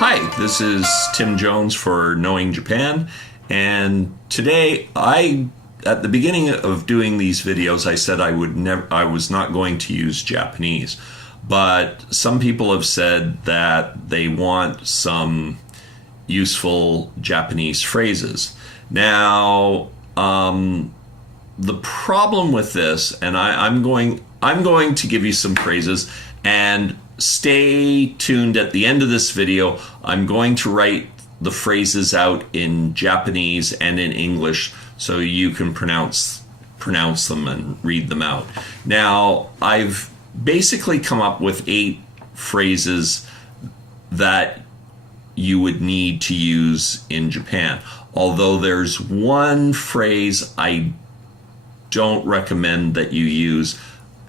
Hi, this is Tim Jones for Knowing Japan, and today at the beginning of doing these videos, I said I was not going to use Japanese, but some people have said that they want some useful Japanese phrases. Now, the problem with this, and I'm going to give you some phrases, and stay tuned at the end of this video. I'm going to write the phrases out in Japanese and in English so you can pronounce them and read them out. Now, I've basically come up with 8 phrases that you would need to use in Japan. Although there's one phrase I don't recommend that you use.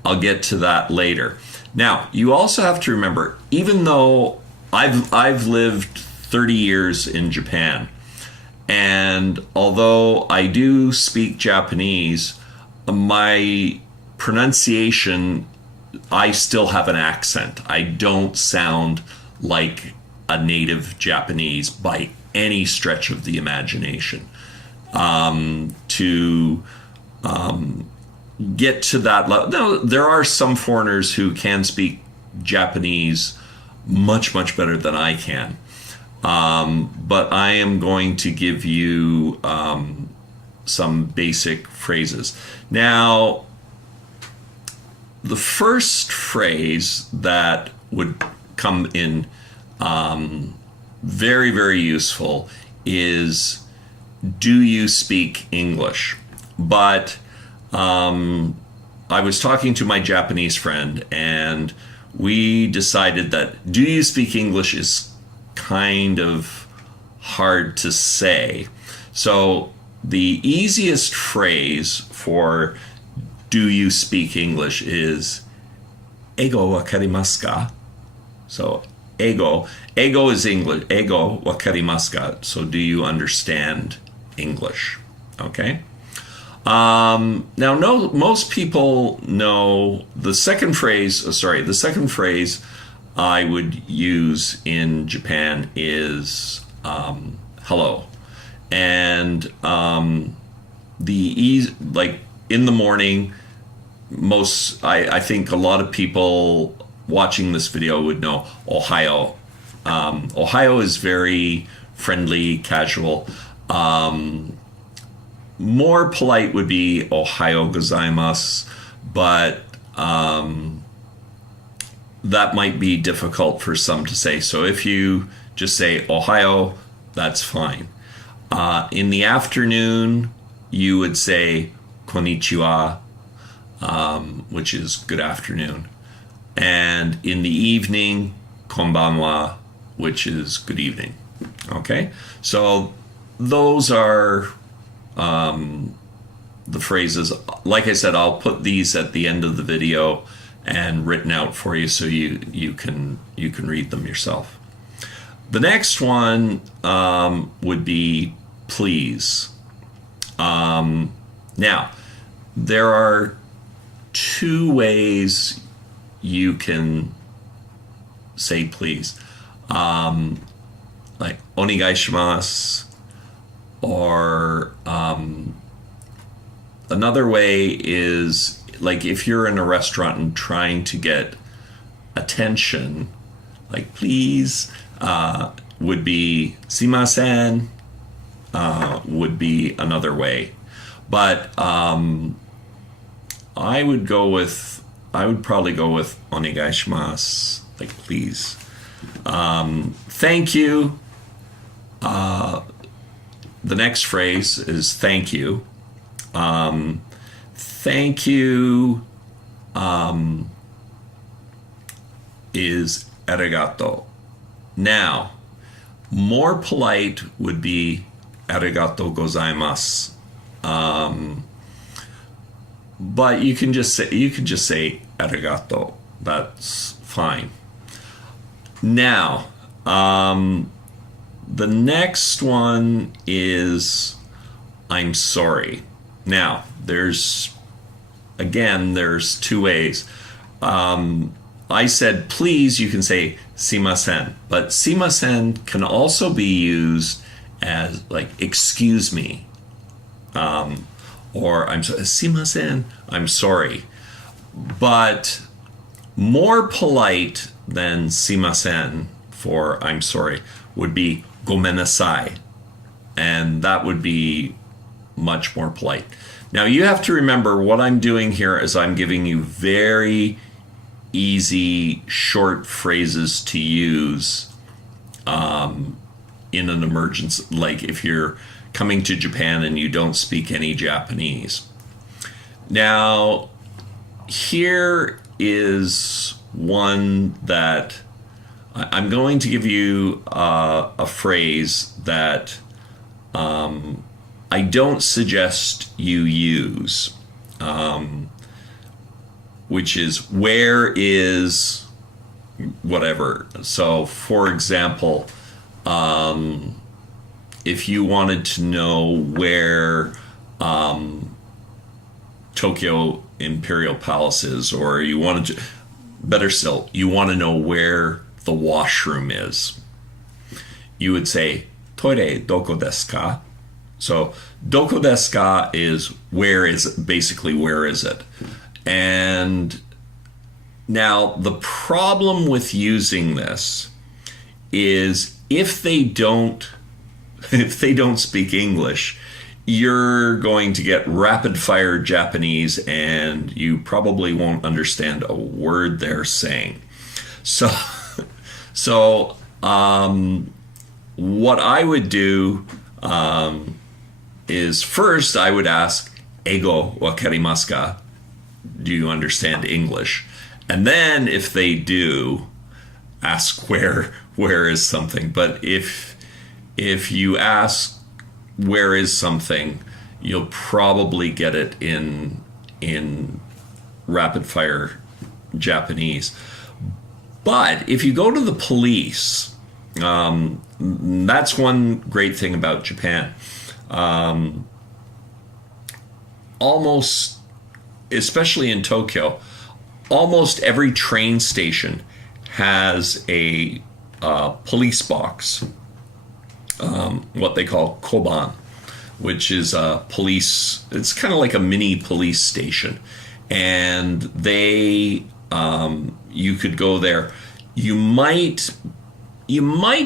I'll get to that later. Now, you also have to remember, even though I've lived 30 years in Japan, and although I do speak Japanese, my pronunciation, I still have an accent. I don't sound like a native Japanese by any stretch of the imagination. Get to that level. Now, there are some foreigners who can speak Japanese much better than I can. But I am going to give you some basic phrases. Now, the first phrase that would come in very useful is, do you speak English? But I was talking to my Japanese friend, and we decided that do you speak English is kind of hard to say. So the easiest phrase for do you speak English is Eigo wakarimasu ka? So Eigo is English. Eigo wakarimasu ka? So do you understand English? Okay. Now, most people know the second phrase. The second phrase I would use in Japan is hello, and like in the morning. I think a lot of people watching this video would know Ohayo. Ohayo is very friendly, casual. More polite would be Ohayo gozaimasu, but that might be difficult for some to say. So if you just say Ohayo, that's fine. In the afternoon, you would say Konnichiwa, which is good afternoon. And in the evening, Konbanwa, which is good evening. Okay? So those are the phrases. Like I said, I'll put these at the end of the video and written out for you so you can read them yourself. The next one would be please. Now, there are 2 ways you can say please. Like onegai shimasu. Or another way is, like, if you're in a restaurant and trying to get attention, like please, would be sumimasen, would be another way. But I would probably go with onegai shimasu, like please. Thank you. The next phrase is thank you. Thank you is arigato. Now, more polite would be arigato gozaimasu. But you can just say arigato. That's fine. Now, the next one is I'm sorry. Now, there's 2 ways. I said please, you can say simasen. But simasen can also be used as like excuse me. Or I'm simasen, I'm sorry. But more polite than simasen for I'm sorry would be gomenasai. And that would be much more polite. Now you have to remember what I'm doing here is I'm giving you very easy short phrases to use in an emergency, like if you're coming to Japan and you don't speak any Japanese. Now here is one that I'm going to give you a phrase that I don't suggest you use, which is where is whatever. So for example, if you wanted to know where Tokyo Imperial Palace is, or you wanted to, better still, you want to know where the washroom is, you would say toire doko desu ka? So doko desu ka is where is, basically where is it? And now the problem with using this is if they don't speak English, you're going to get rapid fire Japanese and you probably won't understand a word they're saying. So what I would do is first I would ask, Eigo wakarimasu ka? Do you understand English? And then if they do, ask where is something. But if you ask where is something, you'll probably get it in rapid fire Japanese. But if you go to the police, that's one great thing about Japan. Almost, especially in Tokyo, almost every train station has a police box, what they call koban, which is a police, it's kind of like a mini police station. And they, you could go there. You might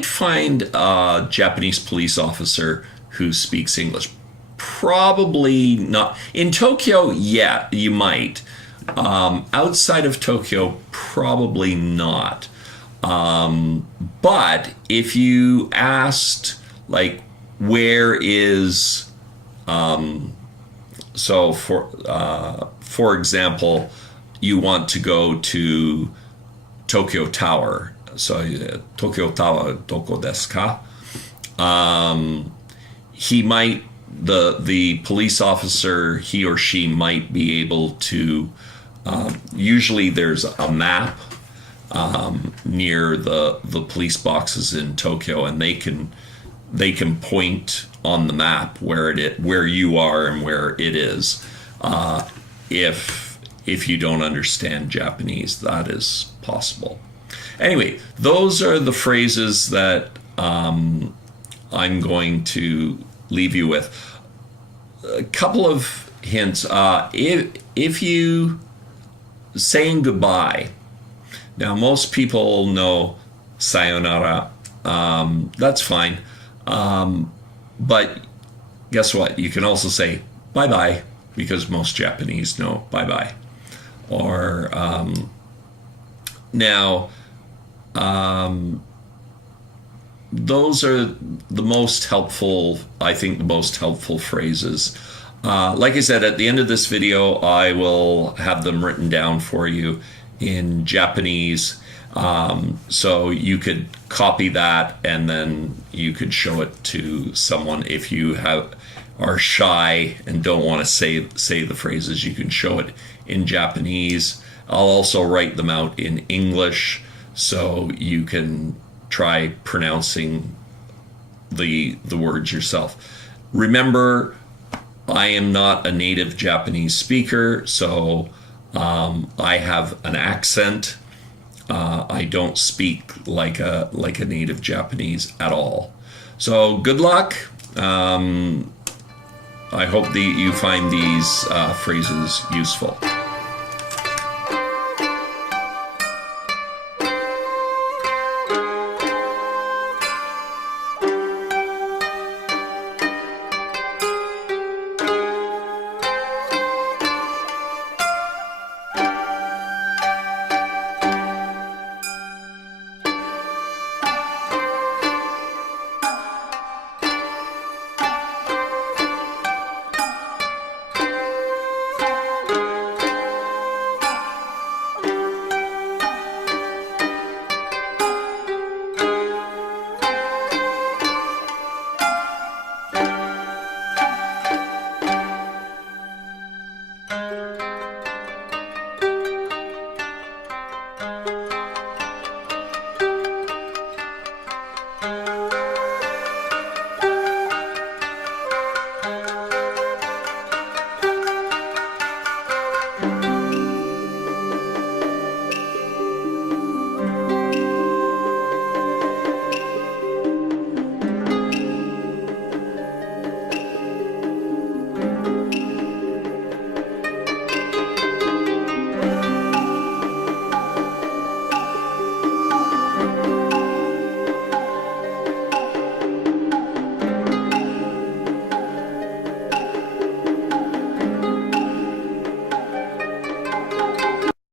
find a Japanese police officer who speaks English. Probably not. In Tokyo, yeah, you might. Outside of Tokyo, probably not. But if you asked, like, where is, so for example, you want to go to Tokyo Tower. So Tokyo Tower, doko desu ka? He might, the police officer, he or she might be able to, usually there's a map near the police boxes in Tokyo, and they can point on the map where you are and where it is. If you don't understand Japanese, that is possible. Anyway, those are the phrases that I'm going to leave you with. A couple of hints. If you saying goodbye, now most people know sayonara. That's fine. But guess what? You can also say bye-bye, because most Japanese know bye-bye. Or now, those are the most helpful, I think, the most helpful phrases. Like I said, at the end of this video, I will have them written down for you in Japanese. So you could copy that and then you could show it to someone. If you are shy and don't want to say the phrases, you can show it in Japanese. I'll also write them out in English so you can try pronouncing the words yourself. Remember, I am not a native Japanese speaker, so I have an accent. I don't speak like a native Japanese at all. So good luck. I hope that you find these phrases useful.